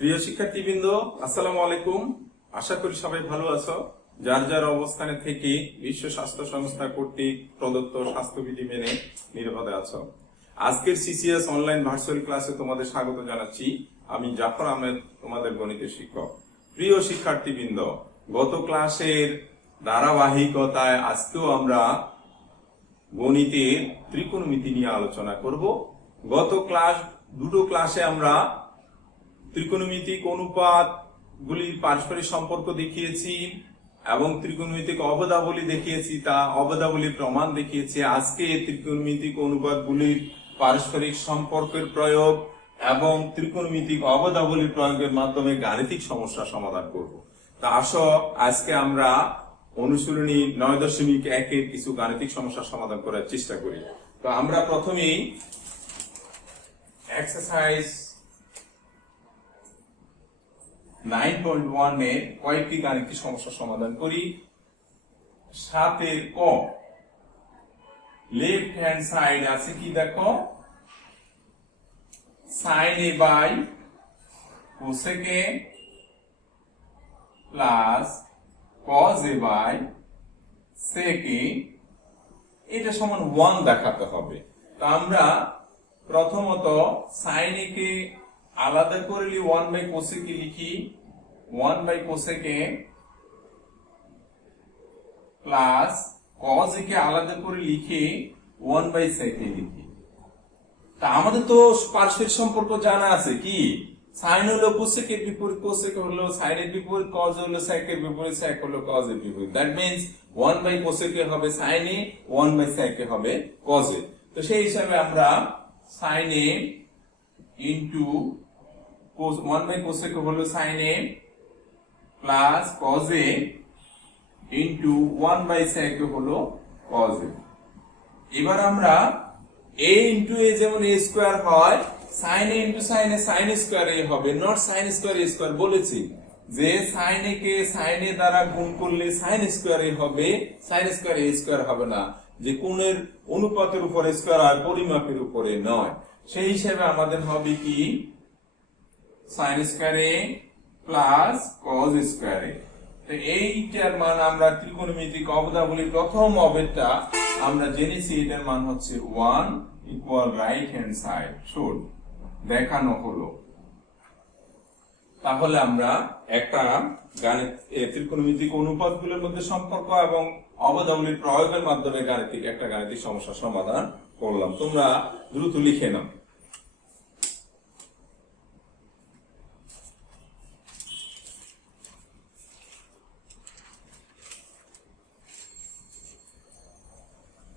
প্রিয় শিক্ষার্থীবৃন্দ, আসসালামু আলাইকুম। আশা করি সবাই ভালো আছো। যার যার অবস্থানে থেকে বিশ্ব স্বাস্থ্য সংস্থা কর্তৃক প্রদত্ত স্বাস্থ্যবিধি মেনে নিরাপদে আছো। আজকের সিসিএস অনলাইন ভার্চুয়াল ক্লাসে তোমাদের স্বাগত জানাচ্ছি। আমি জাফর আহমেদ, তোমাদের গণিতের শিক্ষক। প্রিয় শিক্ষার্থীবৃন্দ, গত ক্লাসের ধারাবাহিকতায় আজকেও আমরা গণিতের ত্রিকোণমিতি নিয়ে আলোচনা করব। গত দুটো ক্লাসে আমরা ত্রিকোণমিতিক অনুপাত গুলির পারস্পরিক সম্পর্ক দেখিয়েছি এবং ত্রিকোণমিতিক অবদাবলী দেখিয়েছি, তা অবদাবলী প্রমাণ দেখিয়েছি। আজকে ত্রিকোণমিতিক অনুপাত গুলির পারস্পরিক সম্পর্কের প্রয়োগ এবং ত্রিকোণমিতিক অবদাবলী প্রয়োগের মাধ্যমে গাণিতিক সমস্যা সমাধান করব। তা আসো আজকে আমরা অনুশীলনী 9.1 কিছু গাণিতিক সমস্যা সমাধান করার চেষ্টা করি। তো আমরা প্রথমেই এক্সারসাইজ 9.1 এর কয়েকটি গাণিতিক সমস্যা সমাধান করি। 7 এর ক, লেফট হ্যান্ড সাইড আছে কি দেখো, sin a by cosec a plus cos a by sec a, এটা সমান 1 দেখাতে হবে। তো আমরা প্রথমত sin a কে আলাদা করে 1 বাই cosec a লিখি, 1 by cosec a plus cos a কে আলাদা করে লিখে 1 বাই sec a লিখি। তা আমাদের তো পারস্পরিক সম্পর্ক জানা আছে, কি sin হলো cosec এর বিপরীত, cosec হলো sin এর বিপরীত, cos হলো sec এর বিপরীত, sec হলো cos এর বিপরীত। That means 1 by cosec a হবে sin a, 1 by sec a হবে cos a। তো সেই হিসাবে আমরা sin a into 1 by cosec হলো sin a plus cos a into 1 by sec হলো cos a। এবার আমরা a ইনটু a যেমন a স্কয়ার হয়, sin a into sin a sin square a হবে, not sin square a square. বলেছি যে sin a K sin a দ্বারা গুণ করলে sin স্কয়ার a হবে, sin স্কয়ার a স্কয়ার হবে না। যে কোণের অনুপাতের উপরে স্কয়ার আর পরিমাপের উপরে নয়। সেই হিসাবে আমাদের হবে কি sin square a plus cos square a। তো এইটার মান আমরা ত্রিকোণমিতিক অবদাবলীর প্রথম অবেদটা আমরা জেনেছি, এটার মান হচ্ছে 1 equal right hand side should দেখানো হলো। তাহলে আমরা একটা ত্রিকোণমিতিক অনুপাতগুলোর মধ্যে সম্পর্ক এবং অবদাবলীর প্রয়োগের মাধ্যমে একটা গাণিতিক সমস্যা সমাধান করলাম। তোমরা দ্রুত লিখে নাও।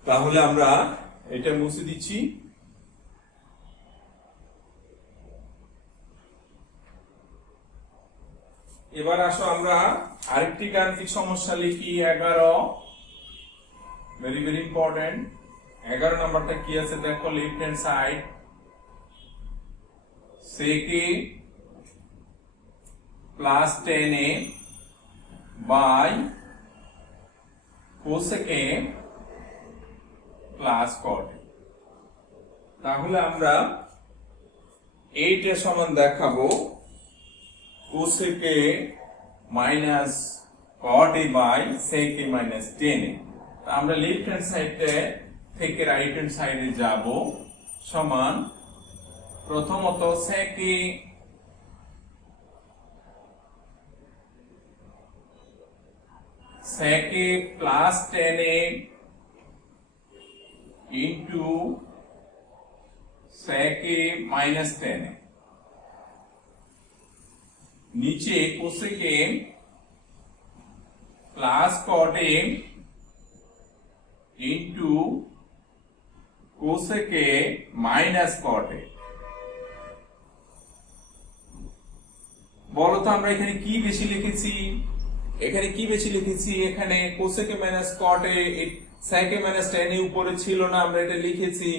তাহলে আমরা এটা মুছে দিচ্ছি। এবার আসো আমরা আরেকটি গাণিতিক সমস্যা লিখি। 11, ভেরি ভেরি ইম্পর্টেন্ট। 11 নাম্বারটা কি আছে দেখো, left hand side sec a plus 10a by cosec a plus cot a। তাহলে আমরা এইটা সমান দেখাবো cosec a minus cot a by sec a minus 10a। আমরা লেফট হ্যান্ড সাইডে থেকে রাইট হ্যান্ড সাইডে যাব, সমান প্রথমত sec a plus 10a into sec a minus 10a, নিচে cosec a plus cot a into cosec a minus cot a। বলো তো আমরা এখানে কি বেশি লিখেছি, এখানে cosec a minus cot a, sec a minus 10a উপরে ছিল না, আমরা এটা লিখেছি।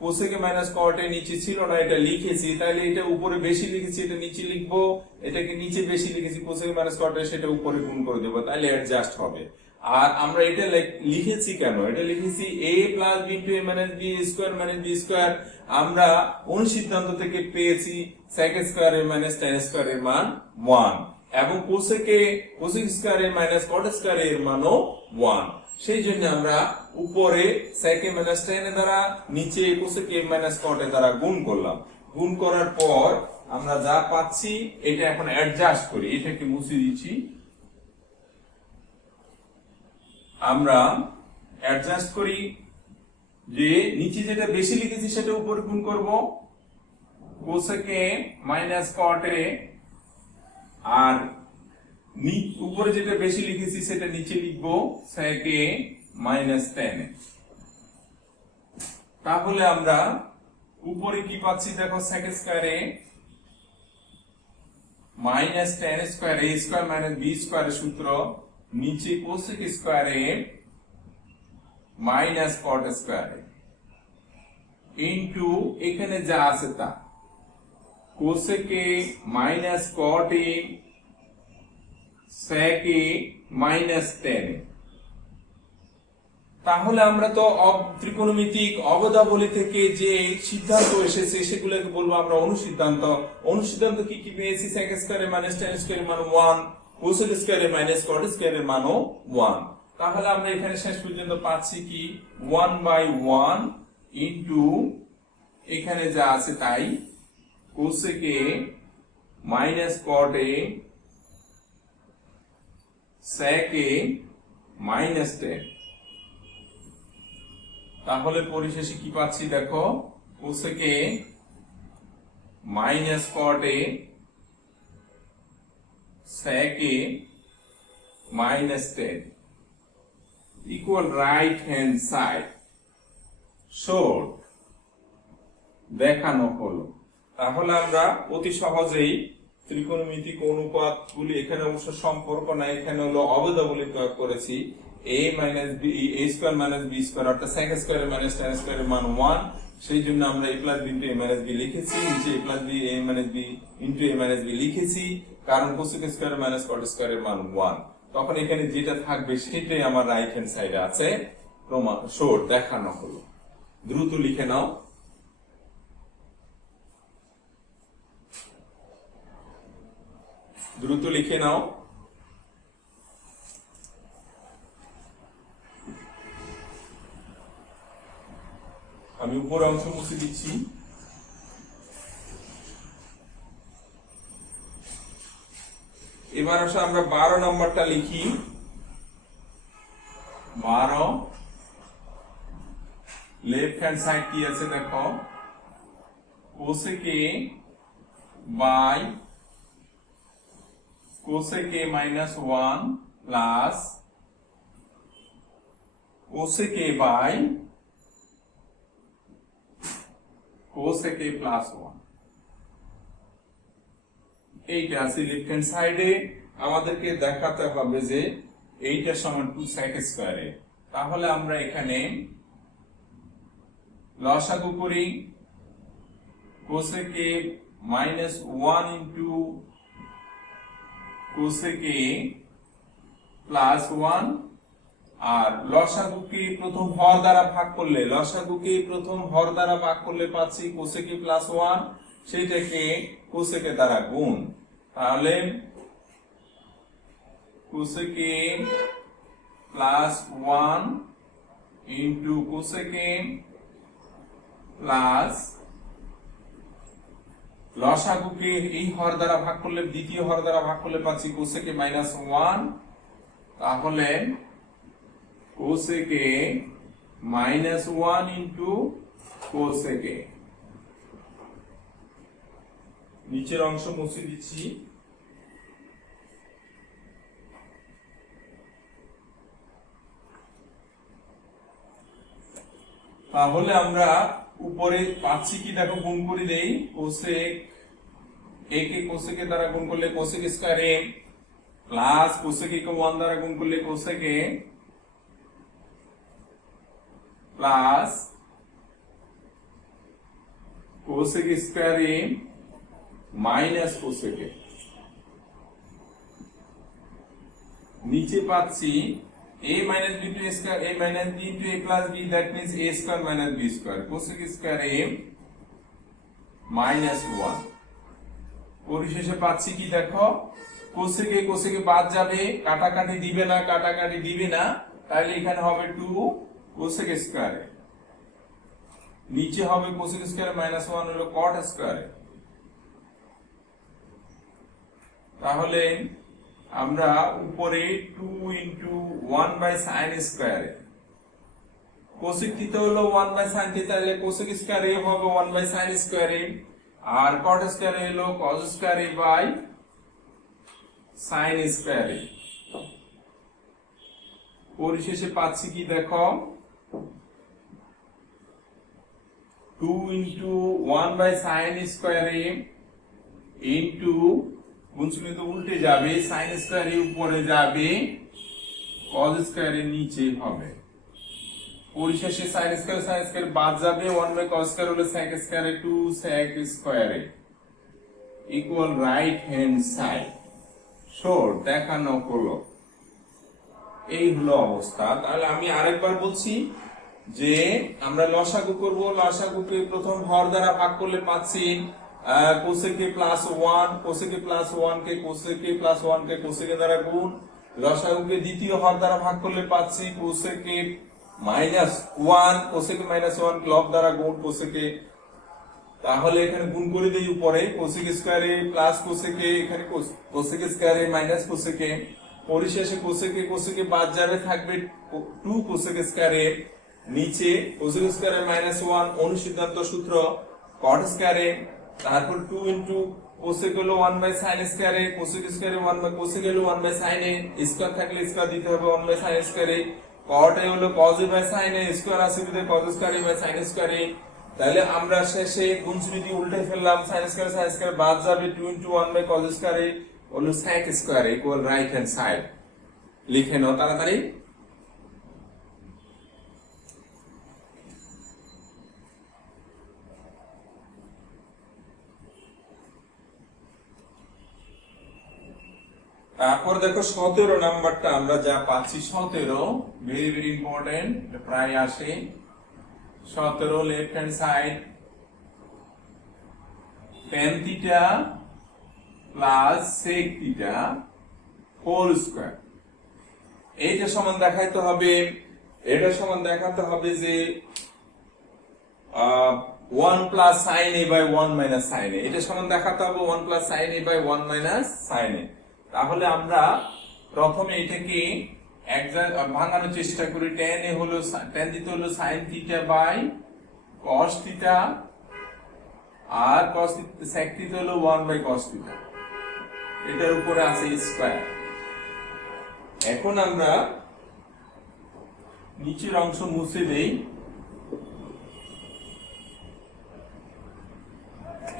cosec a minus cot a নিচে ছিল না, এটা লিখেছি। তাহলে এটা উপরে বেশি লিখেছি, এটা নিচে লিখবো। এটাকে নিচে বেশি লিখেছি cosec a minus cot a, সেটা উপরে গুণ করে দেবো, তাহলে অ্যাডজাস্ট হবে। আর আমরা এটা লিখেছি কেন? এটা লিখেছি a plus b into a minus b square minus b square. আমরা অনুসিদ্ধান্ত থেকে পেয়েছি sec square a minus tan square এর মান 1 এবং cosec square a minus cot square এর মানও 1। সেই জন্য আমরা উপরে sec a মাইনাস tan এর দ্বারা নিচে cosec a মাইনাস cot এর দ্বারা গুণ করলাম। গুণ করার পর আমরা যা পাচ্ছি এটা এখন অ্যাডজাস্ট করি। এটাকে মুছে দিচ্ছি। আমরা অ্যাডজাস্ট করি যে নিচে যেটা বেশি লিখেছি সেটা উপরে গুণ করব, cosec a minus cot a, আর উপরে যেটা বেশি লিখেছি সেটা নিচে লিখবো sec a minus tan a। তাহলে আমরা উপরে কি পাচ্ছি দেখো, sec square a minus tan square a square minus b square সূত্র, নিচে cosec square a minus cot square a into এখানে যা আছে তা cosec a minus cot a sec a minus tan a। তাহলে আমরা তো ত্রিকোণমিতিক অবদাবলী থেকে যে সিদ্ধান্ত এসেছে সেগুলোকে বলবো আমরা অনুসিদ্ধান্ত। অনুসিদ্ধান্ত কি কি পেয়েছি? sec square a minus tan square এর মান 1, cosec square a minus cot square এর মানও 1। তাহলে আমরা এখানে শেষ পর্যন্ত পাচ্ছি কি 1/1 ইনটু এখানে যা আছে তাই cosec a minus cot a sec a minus tan। তাহলে পরিশেষে কি পাচ্ছি দেখো, cosec a minus cot a sec a minus tan equal right hand side showed দেখানো হলো। তাহলে আমরা অতি সহজেই ত্রিকোণমিতিক অনুপাতগুলি, এখানে অবশ্য সম্পর্ক নাই, এখানে হলো অবদাবলী প্রয়োগ করেছি, a minus b a square minus b square অর্থাৎ sec square minus tan square এর মান 1। সেই জন্য আমরা a plus b into a minus b লিখেছি, নিচে a plus b a minus b into a minus b লিখেছি, কারণ cosec square minus cot square এর মান 1। তখন এখানে যেটা থাকবে সেটাই আমার রাইট হ্যান্ড সাইডে আছে, প্রমাণ শোড দেখানো হলো। দ্রুত লিখে নাও। দ্রুত লিখে নাও। আমি উপর অংশ মুছে দিচ্ছি। এবার আসলে আমরা 12 নম্বরটা লিখি। 12 লেফট হ্যান্ড সাইড কি আছে দেখো, cosec a by cosec a minus 1 plus cosec a by cosec a plus 1। এইটা আছে লেফট হ্যান্ড সাইডে। আমাদেরকে দেখাতে হবে যে এইটা সমান 2 sec স্কয়ার a। তাহলে আমরা এখানে লসাগু করি, cosec a minus 1 into cosec a plus 1, আর লসাগুকে প্রথম হর দ্বারা ভাগ করলে, লসাগুকে প্রথম হর দ্বারা ভাগ করলে পাচ্ছি cosec a প্লাস 1, সেইটাকে cosec a দ্বারা গুণ। তাহলে cosec a plus 1 into cosec a plus লসাগুকে এই হর দ্বারা ভাগ করলে, দ্বিতীয় হর দ্বারা ভাগ করলে পাচ্ছি cosec a মাইনাস 1। তাহলে cosec a minus 1 into cosec a। নিচের অংশ মুছে দিচ্ছি। তাহলে আমরা উপরে পাচ্ছি কি দেখো, গুণ করে দেই, cosec a K cosec a দ্বারা গুণ করলে cosec square a plus cosec a কে 1 দ্বারা গুণ করলে cosec a plus cosec square a minus cosec a। নিচে পাচ্ছি a minus b into a square, a minus b into a plus b, that means a square minus b square, cosec square a minus 1। পরিশেষে পাচ্ছি কি দেখো, cosec cosec বাদ যাবে, কাটাকাটি দিবে না, কাটাকাটি দিবে না, তাহলে এখানে হবে 2 কোসেক স্কয়ার, নিচে হবে কোসেক স্কয়ার মাইনাস 1 হলো কট স্কয়ার। তাহলে আমরা উপরে 2 into 1 by sine square, cosec theta হলো 1 বাই সাইন থিটা, তাহলে কোসেক স্কয়ার এ হবে 1 বাই সাইন স্কয়ার এ, আর কট স্কয়ার হলো cos square a by sine square a. পরিশেষে পাচ্ছি কি দেখো, 2 into 1 by sine square a into, গুণসূত্র তো উল্টে যাবে, সাইন স্কয়ার এর উপরে যাবে, কস স্কয়ার এর নিচে হবে। পরিশেষে সাইন স্কয়ার বাদ যাবে, 1 বাই কস স্কয়ার হলো sec স্কয়ার এ 2 sec স্কয়ার এ ইকুয়াল রাইট হ্যান্ড সাইড। শোর দেখানো হলো, এই হলো অবস্থা। তাহলে আমি আরেকবার বলছি যে আমরা লসাগু করব, লসাগুকে প্রথম হর দ্বারা ভাগ করলে পাচ্ছি কোসেকে প্লাস 1, কোসেকে প্লাস 1 কে কোসেকে প্লাস 1 কে কোসেকে দ্বারা গুণ, লসাগুকে দ্বিতীয় হর দ্বারা ভাগ করলে পাচ্ছি কোসেকে মাইনাস 1, কোসেকে মাইনাস 1 লব দ্বারা গুণ কোসেকে। তাহলে এখানে গুণ করে দেই উপরে কোসেক স্কয়ারে প্লাস কোসেকে, এখানে কোসেক স্কয়ারে মাইনাস কোসেকে। পরিশেষে কোসেকে কোসেকে বাদ যাবে, থাকবে 2 কোসেক স্কয়ারে, নিচে কোসেক স্কয়ারে মাইনাস 1 অনুসিদ্ধান্ত সূত্র কট স্কয়ারে, তারপর 2 ইনটু কোসেক হলো 1 বাই সাইন স্কয়ারে, কোসেক স্কয়ারে 1 বাই কোসেক হলো 1 বাই সাইন এ, স্কয়ার থাকলে স্কয়ার দিতে হবে 1 বাই সাইন স্কয়ারে, কট এ হলো cos a by sin a, square আছে বিদে cos square a by sin square a. তাহলে আমরা শেষে গুণসূত্র দিয়ে উল্টে ফেললাম, sin স্কয়ার বাদ যাবে, 2 ইনটু 1 বাই cos স্কয়ার এ হলো sec square equal right hand side. লিখে নাও তাড়াতাড়ি। তারপর দেখো 17 নাম্বারটা আমরা যা পাচ্ছি, 17 ভেরি ভেরি ইম্পর্টেন্ট, প্রায় আসে। 17 left hand side tan theta plus sec theta whole square, এইটা সমান দেখাইতে হবে, এটা সমান দেখাতে হবে যে 1 plus sin a by 1 minus sin a, এটা সমান দেখাতে হবে 1 plus sin a by 1 minus sin a। তাহলে আমরা প্রথমে এটাকে ভাঙানোর চেষ্টা করি। tan a হলো tan থিটা হলো sin theta by cos theta, আর cos থিটা sec থিটা হলো 1 বাই cos থিটা, এটার উপরে আছে স্কয়ার। এখন আমরা নিচের অংশ মুছে দেই,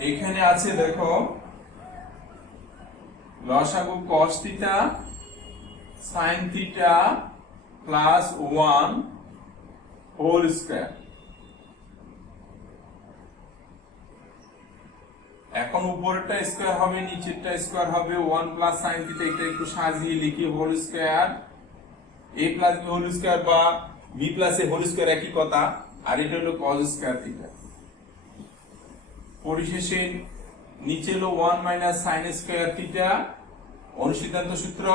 এখানে আছে দেখো লসাগু cos theta sin theta plus 1 whole square. এখন উপরেরটা স্কয়ার হবে, নিচেরটা স্কয়ার হবে, 1 প্লাস sin থিটা, এটা একটু সাজিয়ে লিখি whole square, a plus b whole square বা b plus a whole square একই কথা, আর এটা হলো cos স্কয়ার থিটা। পরিশেষে নিচে হলো 1 মাইনাস sin স্কয়ার থিটা, অনুসিদ্ধান্ত সূত্র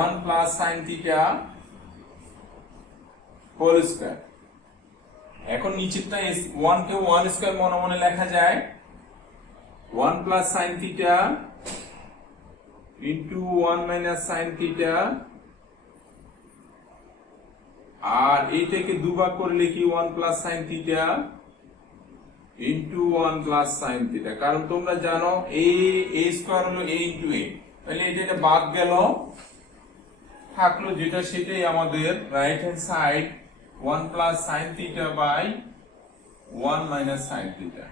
1 plus sin theta whole square. এখন নিচেরটা 1 কে 1 স্কয়ার মনে মনে লেখা যায়, 1 plus sin theta into 1 minus sin theta, আর এইটাকে দুভাগ করে লিখি 1 plus sin theta into 1 plus sin theta. কারণ তোমরা জানো a স্কয়ার হলো a ইনটু a, তাহলে এটা বাদ গেল, থাকলো যেটা সেটাই আমাদের right hand side 1 plus sin theta by 1 minus sin theta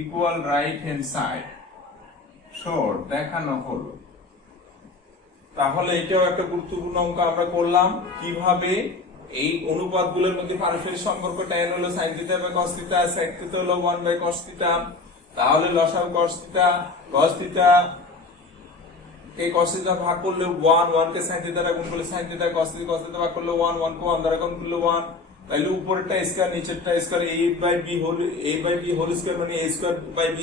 equal right hand side. Short দেখানো হলো। তাহলে এটাও একটা গুরুত্বপূর্ণ অঙ্ক আমরা করলাম, কিভাবে এই অনুপাতগুলোর মধ্যে পারস্পরিক সম্পর্ক tan হলো sin theta by cos theta, sec theta হলো 1 বাই cos থিটা, তাহলে লসাগু cos থিটা কে cos থিটা ভাগ করলে 1 1 কে sin থিটা দ্বারা গুণ করলে sin থিটা cos থিটা ভাগ করলে 1 1 কে 1 দ্বারা গুণ করলে 1, তাহলে উপরেরটা স্কয়ার নিচেরটা স্কয়ার a/b হোল স্কয়ার মানে a²/b²।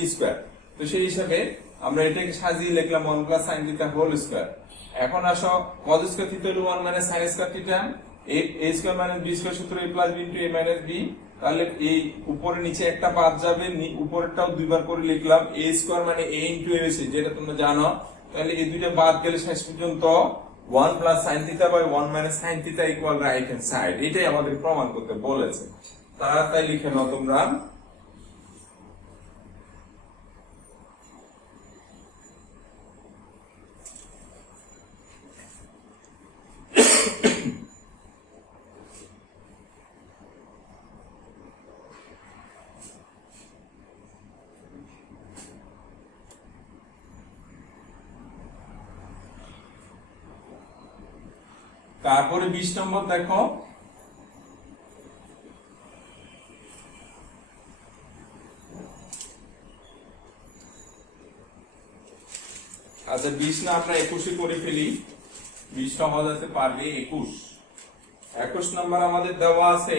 তো সেই হিসাবে আমরা এটাকে সাজিয়ে লিখলাম 1 sin থিটা হোল স্কয়ার। এখন আসো cos স্কয়ার থিটা হলো 1 sin square theta, a² - b² সূত্র a + b * a - b। তাহলে এই উপরে নিচে একটা বাদ যাবে, উপরেরটাও দুইবার করে লিখলাম, a² মানে a * a হয়েছে যেটা তোমরা জানো। তাহলে এই দুইটা বাদ গেলে শেষ পর্যন্ত 1 + sin θ / 1 - sin θ = right hand side. এটাই আমাদের প্রমাণ করতে বলেছে। তাড়াতাড়ি লিখে নাও তোমরা। তারপরে 20 নম্বর দেখো, আচ্ছা 20 না আমরা 21 করে ফেলি, 20 সহজ আছে পারবে। 21 নম্বর আমাদের দেওয়া আছে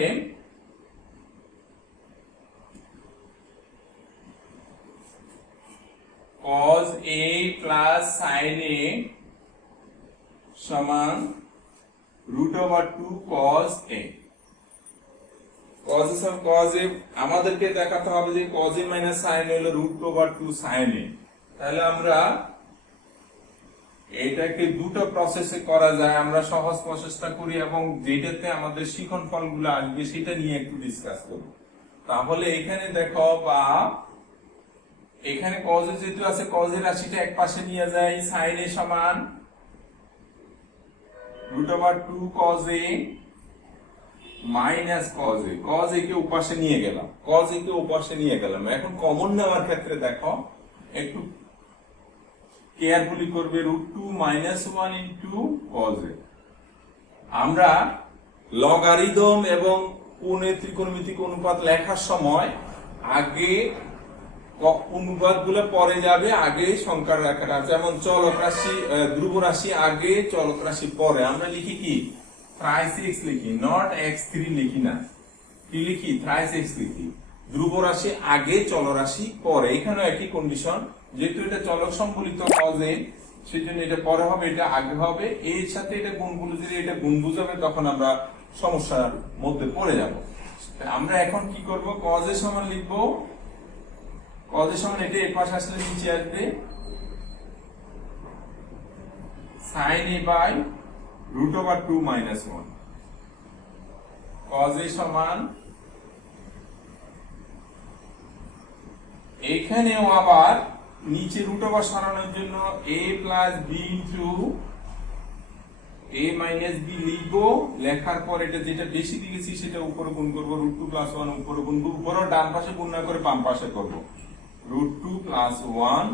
cos a plus sin a সমান √2 cos a। cos a আমাদেরকে দেখাতে হবে যে cos a - sin a হলো √2 sin a। তাহলে আমরা এটাকে দুটো প্রসেসে করা যায়। আমরা সহজ প্রসেসটা করি এবং যেটাতে আমাদের শিখন ফলগুলো আসবে সেটা নিয়ে একটু ডিসকাস করব। তাহলে এখানে দেখো, বা এখানে cos a যেহেতু আছে, cos a রাশিটা এক পাশে নিয়ে যায়, sin a সমান √2 cos a minus cos a। cos a কে উপাশে নিয়ে গেলাম। এখন কমন নেওয়ার ক্ষেত্রে দেখো একটু কেয়ারফুলি করবে, √2 - 1 ইনটু cos a। আমরা লগারিদম এবং কোণের ত্রিকোণমিতিক অনুপাত লেখার সময় আগে অনুপাতগুলো পরে যাবে, আগে সংখ্যার রাখাটা, যেমন চলক রাশি ধ্রুব রাশি আগে, চলক রাশি পরে। আমরা লিখি কি thrice x লিখি, নট x3 লিখি না, কি লিখি thrice x লিখি। ধ্রুব রাশি আগে, চল রাশি পরে। এখানেও একই কন্ডিশন, যেহেতু এটা চলক সম্বলিত cos a, সেজন্য এটা পরে হবে, এটা আগে হবে। এর সাথে এটা গুণ করলে যদি এটা গুণ বুঝাবে তখন আমরা সমস্যার মধ্যে পড়ে যাব। আমরা এখন কি করব, cos a সমান লিখবো, cos a সমান এটা এর পাশে আসলে নিচে আসবে sin a / √2 - 1। cos a সমান এখানেও আবার নিচে √2 সরানোর জন্য a + b * a - b লিখবো। লেখার পর এটা যেটা বেশি লিখেছি সেটা উপরে গুণ করব, √2 + 1 উপরে গুণ করব, উপরে ডান পাশে গুণ না করে বাম পাশে করব, √2 + 1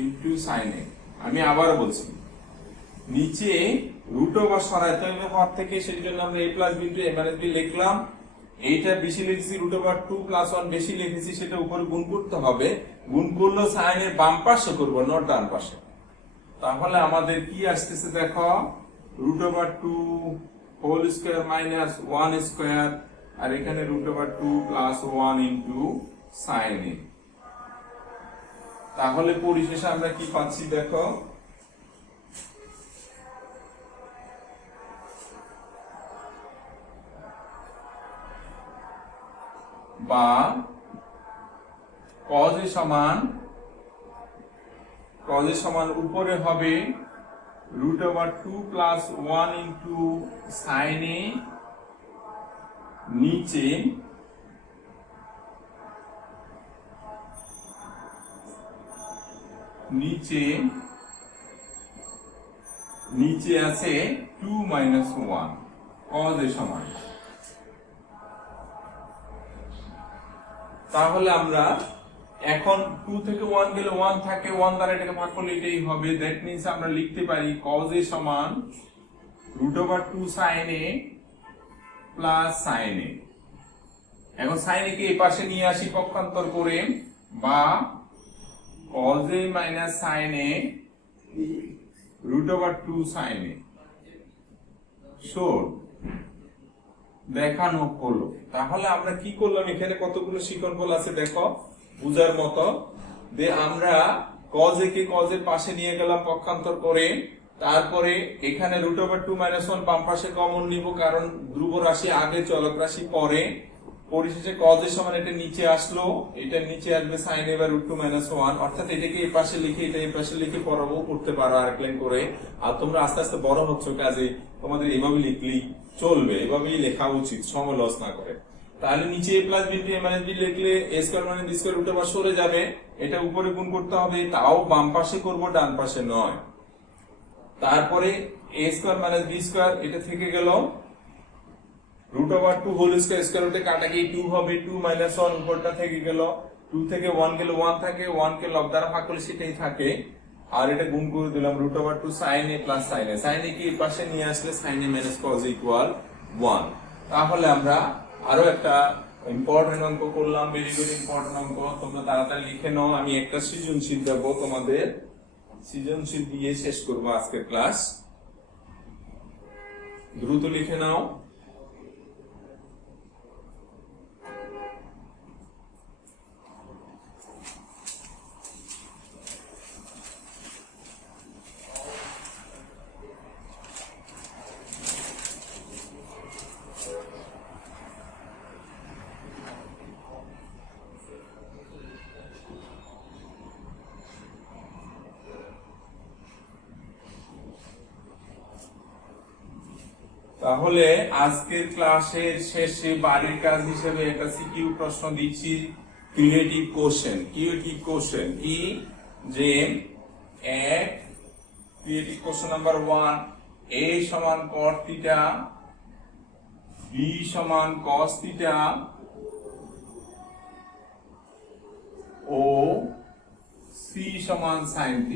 ইনটু sin a। আমি আবার বলছি, নিচে √2 সরাইতে হবে ঘর থেকে, সেই জন্য আমরা a + b * a - b লিখলাম। এইটা বেশি লিখেছি, √2 + 1 বেশি লিখেছি, সেটা উপরে গুণ করতে হবে। গুণ করলে sin এর বাম পাশে করব, নট ডান পাশে। তাহলে আমাদের কি আসতেছে দেখো, √2 হোল স্কয়ার মাইনাস 1 স্কয়ার, আর এখানে √2 + 1 ইনটু sin a। তাহলে পরিশেষে আমরা কি পাচ্ছি দেখো, বা cos a সমান উপরে হবে √2 + 1 ইনটু sin a, নিচে আছে 2 - 1 cos a সমান। তাহলে আমরা এখন 2 থেকে 1 গেলে 1 থাকে, 1 দ্বারা এটাকে ভাগ করলে এটাই হবে। দ্যাট মিন্স আমরা লিখতে পারি cos a সমান √2 sin a plus sin a। এখন sin a কে এই পাশে নিয়ে আসি পক্ষান্তর করে, বা cos a - sin a √2 sin a শোন দেখানো হলো। তাহলে আমরা কি করলাম, এখানে কতগুলো শিকনফল আছে দেখো বুঝার মতো। আমরা cos a কে cos এর পাশে নিয়ে গেলাম পক্ষান্তর করে, তারপরে এখানে √2 - 1 বাম পাশে কমন নিব কারণ ধ্রুব রাশি আগে চলক রাশি পরে। পরিশেষে cos এর সমান এটা নিচে আসলো, এটা নিচে আসবে sin a √2 - 1, অর্থাৎ এটাকে এই পাশে লিখে এটা এই পাশে লিখে পড়াবো করতে পারো আরেক লাইন করে। আর তোমরা আস্তে আস্তে বড় হচ্ছ, কাজে তোমাদের এভাবে লিখলেই চলবে, এভাবেই লেখা উচিত সময় লস না করে। তাহলে নিচে a + b * a - b লিখলে a² - b² √2 সরে যাবে, এটা উপরে গুণ করতে হবে, তাও বাম পাশে করব ডান পাশে নয়। তারপরে a² - b² এটা থেকে গেল, √2 হোল স্কয়ার রুটে কাটা গিয়ে 2 হবে, 2 - 1 উপরটা থেকে গেল, 2 থেকে 1 গেলে 1 থাকে, 1 কে লব দ্বারা ভাগ করলে সেটাই থাকে। আর এটা গুণ করে দিলাম √2 sin a + sin a, sin a কে এই পাশে নিয়ে আসলে sin a - cos a = 1। তাহলে আমরা আরো একটা ইম্পর্টেন্ট অঙ্ক করলাম, ভেরি গুড ইম্পর্টেন্ট অঙ্ক, তোমরা তাড়াতাড়ি লিখে নাও। আমি একটা সৃজনশীল দেব তোমাদের, সৃজনশীল দিয়ে শেষ করব আজকের ক্লাস, দ্রুত লিখে নাও। তাহলে আজকের ক্লাসের শেষে বাড়ির কাজ হিসেবে একটা সিকিউ প্রশ্ন দিচ্ছি, ক্রিয়েটিভ কোশ্চেন। ক্রিয়েটিভ কোশ্চেন কি, যে এক ক্রিয়েটিভ কোশ্চেন নাম্বার 1, a সমান cos θ, b সমান cos θ ও c সমান sin θ।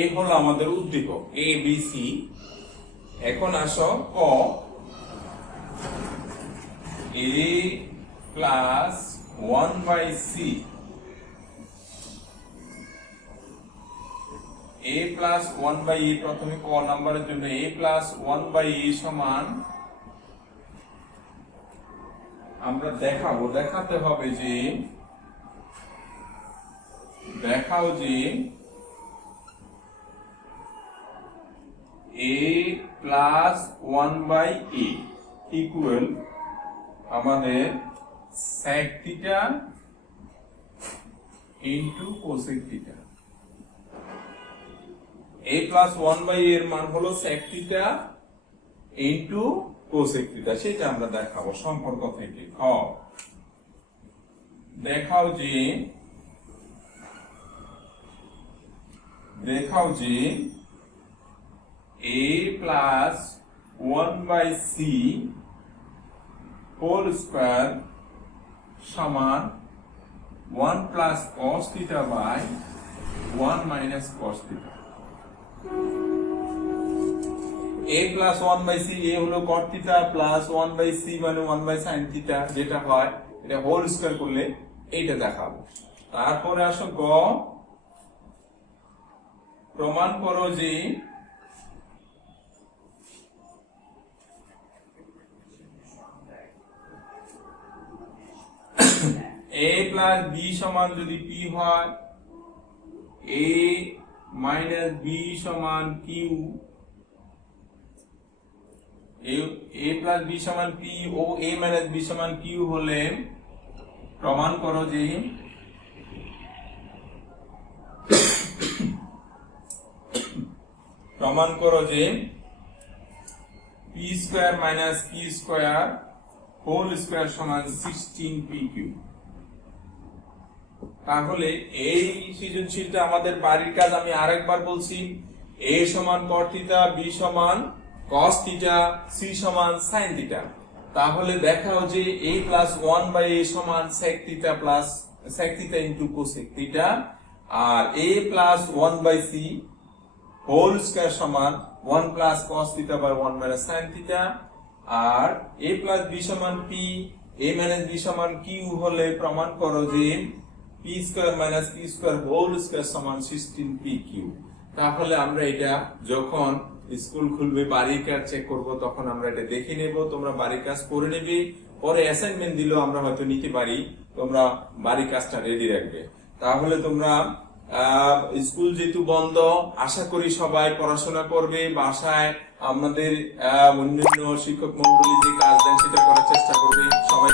এই হলো আমাদের উদ্দীপক a b c। এখন আসো ক, a + 1/c, a + 1/a, প্রথমে ক নাম্বারের জন্য a + 1/a সমান, আমরা দেখাতে হবে যে, দেখাও যে a + 1/a ইকুয়াল আমাদের sec θ into cosec θ। a + 1/a এর মান হলো sec θ ইনটু cosec θ, সেটা আমরা দেখাবো সম্পর্ক থেকে। খ, দেখাও যে a + 1/c হোল স্কয়ার সমান 1 + cos θ / 1 - cos θ। a + 1/c, a হলো cot θ প্লাস 1/c মানে 1/sin θ যেটা হয়, এটা হোল স্কয়ার করলে এইটা দেখাবো। তারপরে আসো গ, প্রমাণ করো যে a + b সমান যদি p হয়, a - b সমান q, a + b সমান p ও a - b সমান q হলে প্রমাণ করো যে p² - q² হোল স্কয়ার সমান 16pq। তাহলে এই সৃজনশীলটা আমাদের বাড়ির কাজ। আমি আরেকবার বলছি, a সমান cot θ, b সমান cos θ, c সমান sin θ। তাহলে দেখাও যে a + 1/a সমান sec θ ইনটু cosec θ, আর a + 1/c হোল স্কয়ার সমান 1 + cos θ / 1 - sin θ, আর a + b সমান p, a - b সমান q হলে প্রমাণ করো যে p square minus p square whole square সমান 16 পি কিউ। তাহলে আমরা এটা যখন স্কুল খুলবে বাড়ির কাজ চেক করব তখন আমরা এটা দেখে নেব, তোমরা বাড়ির কাজ করে নেবে, পরে অ্যাসাইনমেন্ট দিলেও আমরা হয়তো নিতে পারি, তোমরা বাড়ির কাজটা রেডি রাখবে। তাহলে তোমরা স্কুল যেহেতু বন্ধ, আশা করি সবাই পড়াশোনা করবে, বাসায় আমাদের অন্যান্য শিক্ষক মন্ডলী যে কাজ দেন সেটা করার চেষ্টা করবে। সবাই